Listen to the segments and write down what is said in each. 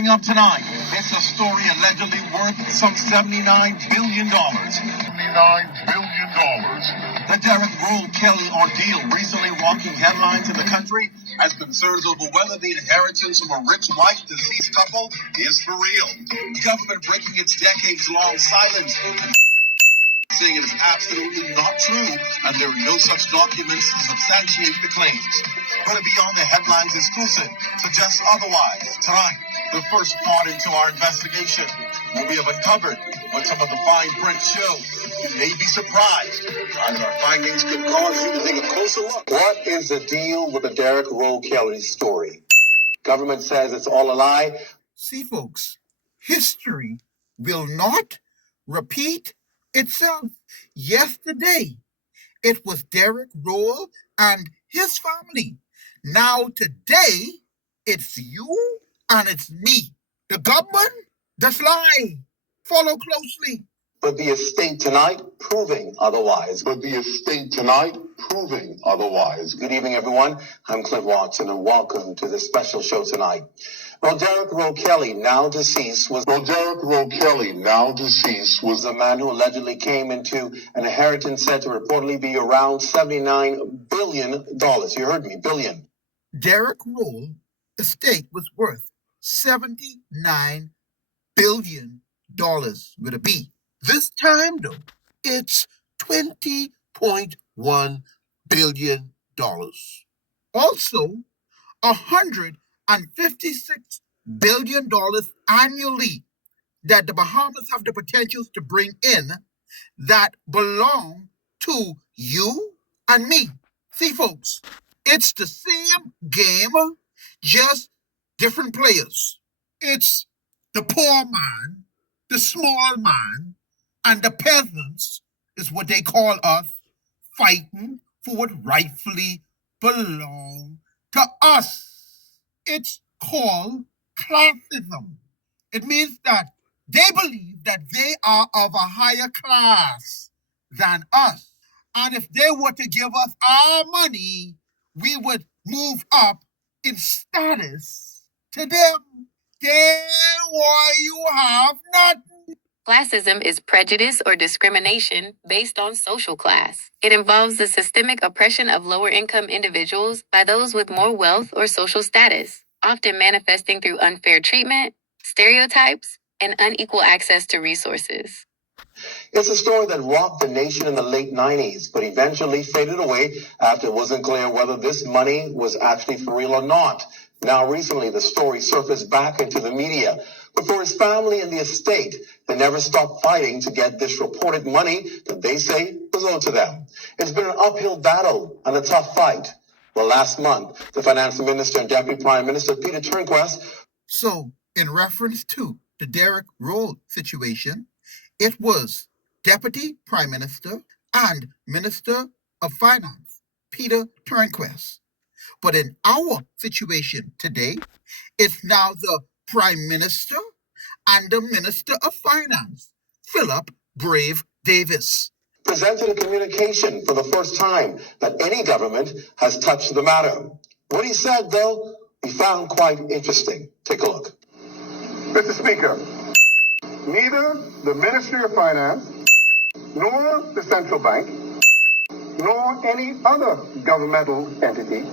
Coming up tonight, it's a story allegedly worth some $79 billion. $79 billion. The AreDerekRolle Kelly ordeal recently rocking headlines in the country as concerns over whether the inheritance from a rich white deceased couple is for real. Government breaking its decades-long silence, saying it is absolutely not true and there are no such documents to substantiate the claims. But beyond the headlines exclusive suggests otherwise. Tonight, the first part into our investigation, what we have uncovered, what some of the fine print show. You may be surprised, as our findings could cause you to take a closer look. What is the deal with the AreDerekRolle Kelly story? Government says it's all a lie. See, folks, history will not repeat itself. Yesterday, it was AreDerekRolle and his family. Now today, it's you and it's me. The government, that's lie. Follow closely. But the estate tonight proving otherwise. Good evening, everyone. I'm Cliff Watson, and welcome to this special show tonight. Well, AreDerekRolle Kelly, now deceased, was the man who allegedly came into an inheritance said to reportedly be around $79 billion. You heard me, billion. AreDerekRolle estate was worth $79 billion with a B. This time, though, it's $20.1 billion. Also, $156 billion annually that the Bahamas have the potential to bring in that belong to you and me. See, folks, it's the same game, just different players. It's the poor man, the small man, and the peasants is what they call us, fighting for what rightfully belongs to us. It's called classism. It means that they believe that they are of a higher class than us. And if they were to give us our money, we would move up in status to them. There why you have nothing. Classism is prejudice or discrimination based on social class. It involves the systemic oppression of lower-income individuals by those with more wealth or social status, often manifesting through unfair treatment, stereotypes, and unequal access to resources. It's a story that rocked the nation in the late 90s, but eventually faded away after it wasn't clear whether this money was actually for real or not. Now, recently, the story surfaced back into the media. But for his family and the estate, they never stopped fighting to get this reported money that they say was owed to them. It's been an uphill battle and a tough fight. Well, last month, the Finance Minister and Deputy Prime Minister Peter Turnquest. So, in reference to the AreDerekRolle situation, it was Deputy Prime Minister and Minister of Finance, Peter Turnquest. But in our situation today, it's now the Prime Minister and the Minister of Finance, Philip Brave Davis. Presented a communication for the first time that any government has touched the matter. What he said, though, we found quite interesting. Take a look. Mr. Speaker, neither the Ministry of Finance nor the Central Bank nor any other governmental entity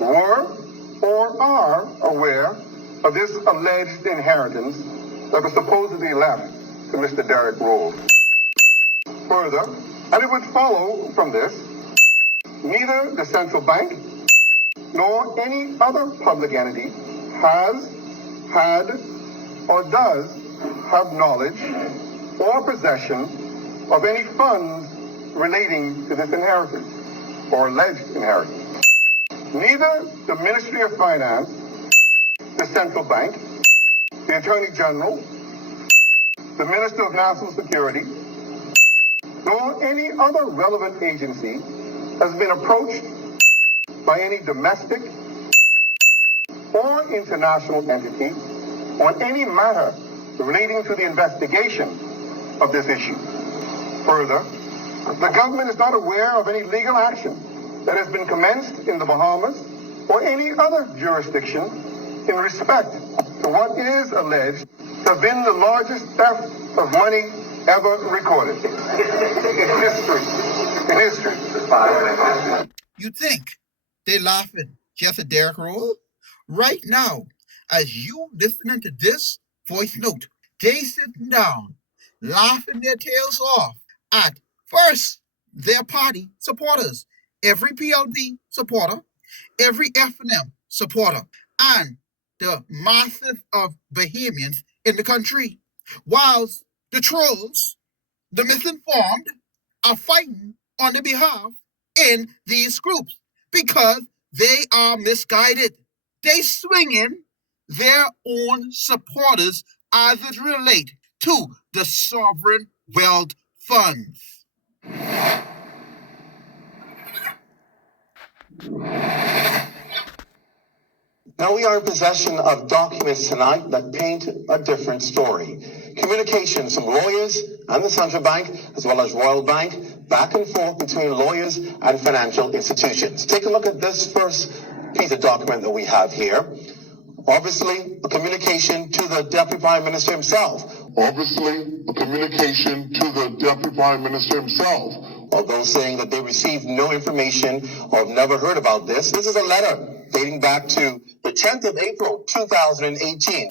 were or are aware of this alleged inheritance that was supposedly left to Mr. AreDerekRolle. Further, and it would follow from this, neither the Central Bank nor any other public entity has, had, or does have knowledge or possession of any funds relating to this inheritance or alleged inheritance. Neither the Ministry of Finance, the Central Bank, the Attorney General, the Minister of National Security, nor any other relevant agency has been approached by any domestic or international entity on any matter relating to the investigation of this issue. Further, the government is not aware of any legal action that has been commenced in the Bahamas or any other jurisdiction in respect to what is alleged to have been the largest theft of money ever recorded in history. In history. You think they laughing just at Derek Roll? Right now, as you listening to this voice note, they sitting down, laughing their tails off at first their party supporters, every PLD supporter, every F&M supporter, and the masses of Bahamians in the country, whilst the trolls, the misinformed, are fighting on their behalf in these groups because they are misguided. They swinging their own supporters as it relates to the sovereign wealth funds. Now we are in possession of documents tonight that paint a different story. Communications from lawyers and the central bank, as well as Royal Bank, back and forth between lawyers and financial institutions. Take a look at this first piece of document that we have here. Obviously, a communication to the Deputy Prime Minister himself. Although saying that they received no information or have never heard about this, this is a letter dating back to the 10th of April, 2018,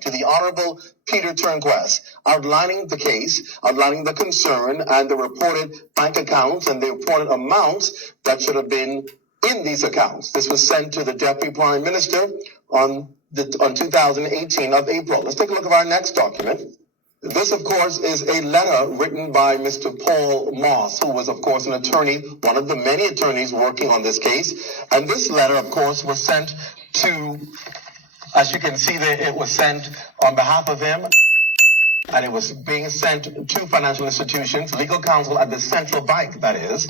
to the Honorable Peter Turnquest, outlining the case, outlining the concern and the reported bank accounts and the reported amounts that should have been in these accounts. This was sent to the Deputy Prime Minister on 2018 of April. Let's take a look at our next document. This, of course, is a letter written by Mr. Paul Moss, who was, of course, an attorney, one of the many attorneys working on this case. And this letter, of course, was sent to, as you can see there, it was sent on behalf of him. And it was being sent to financial institutions, legal counsel at the central bank, that is.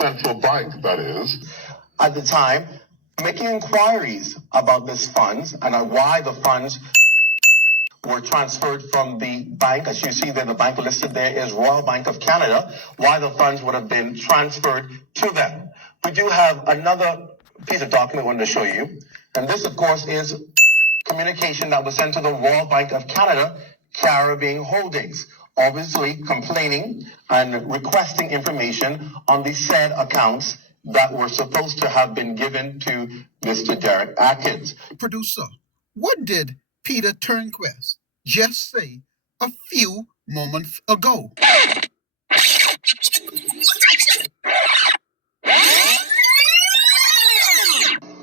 At the time, making inquiries about these funds and why the funds were transferred from the bank. As you see there, the bank listed there is Royal Bank of Canada, why the funds would have been transferred to them. We do have another piece of document I wanted to show you. And this, of course, is communication that was sent to the Royal Bank of Canada, Caribbean Holdings, obviously complaining and requesting information on the said accounts that were supposed to have been given to Mr. Derek Atkins. Producer, what did Peter Turnquest just say a few moments ago?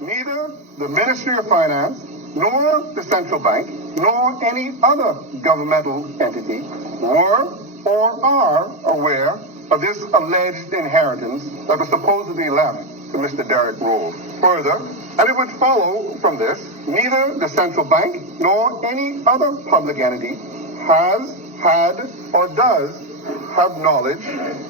Neither the Ministry of Finance, nor the central bank, nor any other governmental entity were or are aware of this alleged inheritance that was supposedly left to Mr. Derek Rolle. Further, and it would follow from this, neither the central bank nor any other public entity has, had, or does have knowledge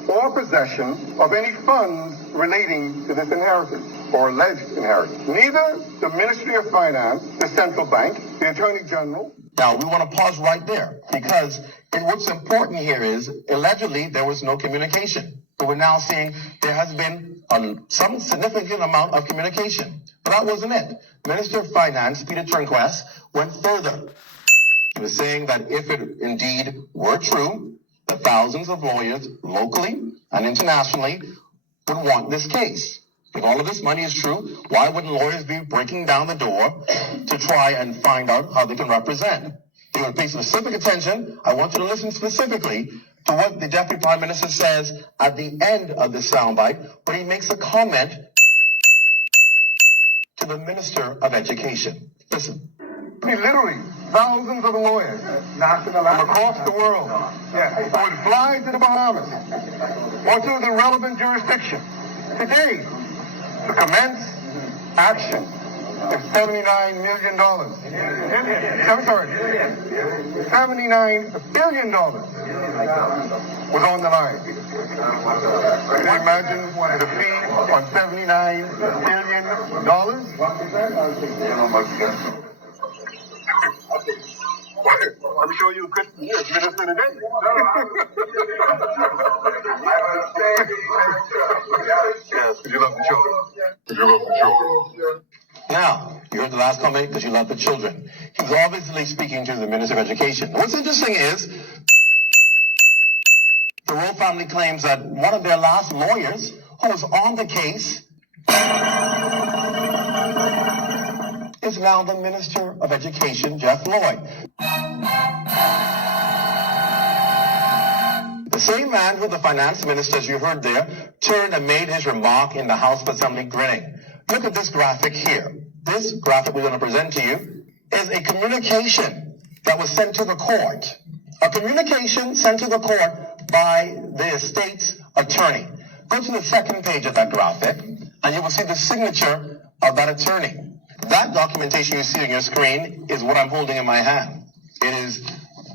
or possession of any funds relating to this inheritance or alleged inheritance. Neither the Ministry of Finance, the central bank, the Attorney General. Now, we want to pause right there because what's important here is allegedly there was no communication. But we're now seeing there has been some significant amount of communication. But that wasn't it. Minister of Finance, Peter Turnquest, went further. He was saying that if it indeed were true, the thousands of lawyers locally and internationally would want this case. If all of this money is true, why wouldn't lawyers be breaking down the door to try and find out how they can represent? He would pay specific attention. I want you to listen specifically to what the Deputy Prime Minister says at the end of this soundbite, where he makes a comment to the Minister of Education. Listen. Literally, thousands of lawyers from across the world who would fly to the Bahamas or to the relevant jurisdiction today to commence action if $79 million. I'm sorry, $79 billion was on the line. Can you imagine the fee on $79 billion? I'm sure you could minister today. Yes, you love the children. Now, you heard the last last comment, because you love the children. He was obviously speaking to the Minister of Education. What's interesting is the Rolle family claims that one of their last lawyers who was on the case is now the Minister of Education, Jeff Lloyd. The same man who the finance minister, as you heard there, turned and made his remark in the House of Assembly grinning. Look at this graphic here. This graphic we're going to present to you is a communication that was sent to the court. A communication sent to the court by the estate's attorney. Go to the second page of that graphic, and you will see the signature of that attorney. That documentation you see on your screen is what I'm holding in my hand. It is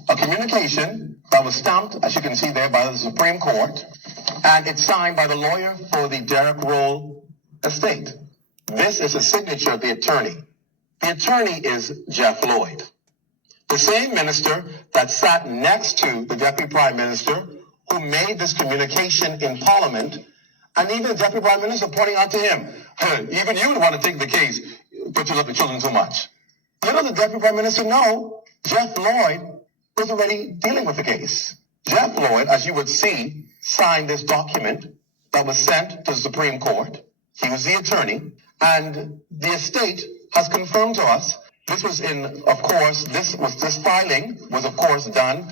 a communication that was stamped, as you can see there, by the Supreme Court, and it's signed by the lawyer for the AreDerekRolle estate. This is a signature of the attorney. The attorney is Jeff Lloyd, the same minister that sat next to the Deputy Prime Minister who made this communication in Parliament, and even the Deputy Prime Minister pointing out to him, even you would want to take the case, but you love the children too much. Little did the Deputy Prime Minister know, Jeff Lloyd was already dealing with the case. Jeff Lloyd, as you would see, signed this document that was sent to the Supreme Court. He was the attorney, and the estate has confirmed to us this was this filing was of course done,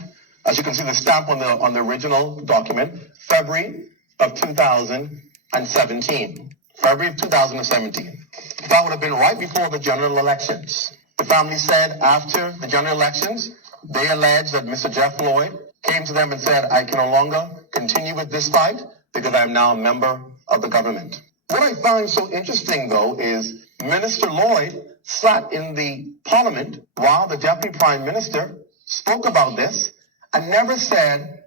as you can see the stamp on the original document, February of 2017. February of 2017. That would have been right before the general elections. The family said after the general elections, they alleged that Mr. Jeff Lloyd came to them and said, I can no longer continue with this fight because I am now a member of the government. What I find so interesting, though, is Minister Lloyd sat in the Parliament while the Deputy Prime Minister spoke about this and never said,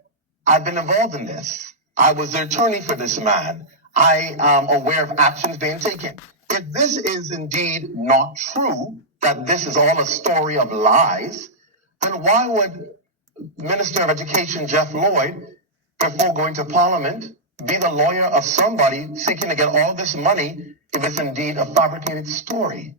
I've been involved in this. I was the attorney for this man. I am aware of actions being taken. If this is indeed not true, that this is all a story of lies, then why would Minister of Education Jeff Lloyd, before going to Parliament, be the lawyer of somebody seeking to get all this money if it's indeed a fabricated story?